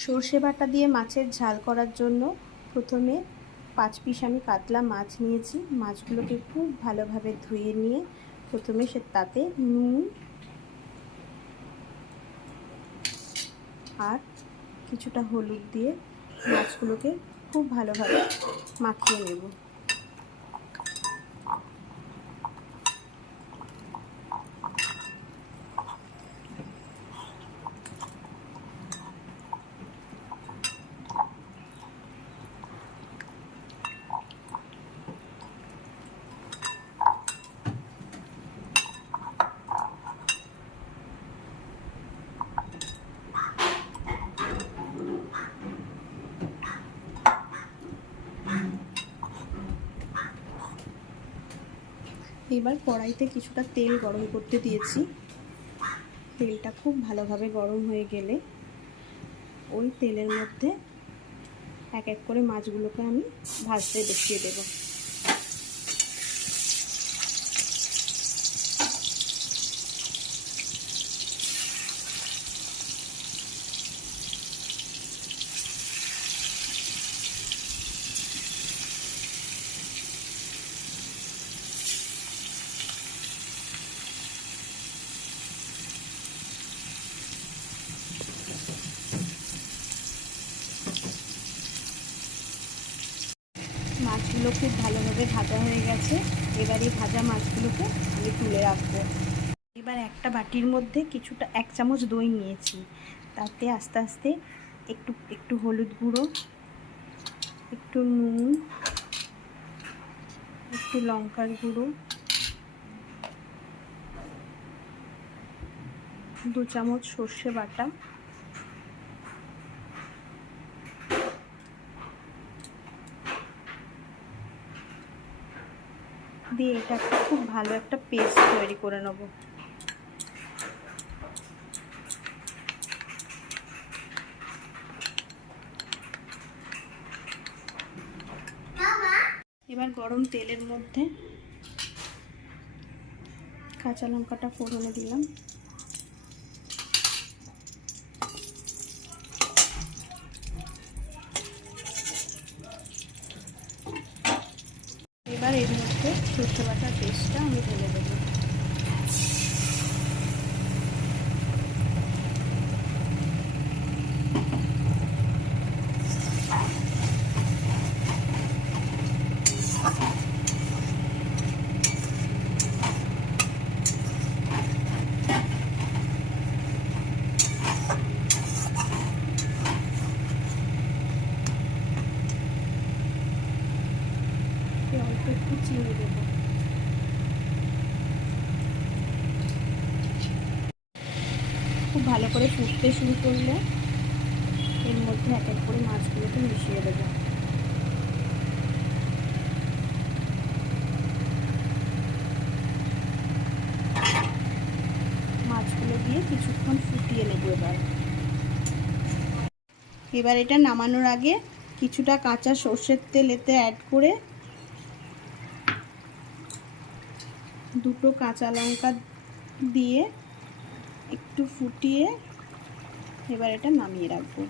সর্ষে বাটা দিয়ে মাছের ঝাল করার জন্য প্রথমে 5 পিস আমি কাতলা মাছ নিয়েছি। মাছগুলোকে খুব ভালোভাবে ধুয়ে নিয়ে প্রথমে তাতে নুন আর কিছুটা হলুদ দিয়ে মাছগুলোকে খুব ভালোভাবে মাখিয়ে নেব। এবার কড়াইতে কিছুটা তেল গরম করতে দিয়েছি। তেলটা খুব ভালোভাবে গরম হয়ে গেলে ওই তেলের মধ্যে এক এক করে মাছগুলোকে আমি ভাজতে বসিয়ে দেব। মাছগুলো খুব ভালোভাবে ভাজা হয়ে গেছে। এবার এই ভাজা মাছগুলোকে আমি তুলে রাখবো। এবার একটা বাটির মধ্যে কিছুটা 1 চামচ দই নিয়েছি। তাতে আস্তে আস্তে একটু হলুদ গুঁড়ো, একটু নুন, একটু লঙ্কার গুঁড়ো, 2 চামচ সর্ষে বাটা, দিয়ে এটা খুব ভালো একটা পেস্ট তৈরি করে নেব। এবার গরম তেলের মধ্যে কাঁচা লঙ্কাটা ফোড়নে দিলাম। এবার এর মধ্যে সর্ষে বাটার পেস্টটা আমি ঢেলে দেবো। অল্প একটু চিনি দেব। খুব ভালো করে ফুটতে শুরু করলে এর মধ্যে এক এক করে মাছগুলোকে মিশিয়ে দেব। মাছগুলো দিয়ে কিছুক্ষণ ফুটিয়ে নেব। এবার এটা নামানোর আগে কিছুটা কাঁচা সর্ষের তেল এতে অ্যাড করে 2টো কাঁচা লঙ্কা দিয়ে একটু ফুটিয়ে এবার এটা নামিয়ে রাখবো।